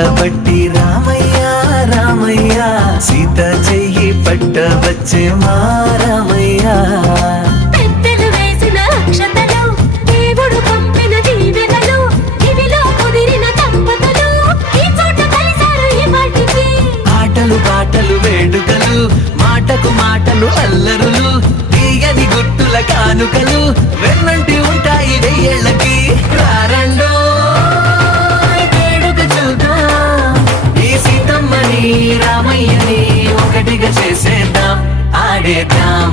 పట్టబట్టి రామయ్య రామయ్య, సీత చెయ్యి పట్టవచ్చే మా రామయ్య. పెద్దలు వేసిన అక్షతలు, దేవుడు పంపిన దీవెనలు, ఇవిలో కుదిరిన దంపతులు ఈ చోట కలిశారు ఈ పాటికి. ఆటలు పాటలు వేడుకలు, మాటకు మాటలు అల్లరులు, తీయని గుర్తుల కానుకలు వెన్నంటి ఉంటాయి వెయ్యేళ్ళకి. రారండో వేడుక చూద్దాం, ఈ సీతమ్మని రామయ్యని ఒకటిగా చేసేద్దాం, ఆడేద్దాం.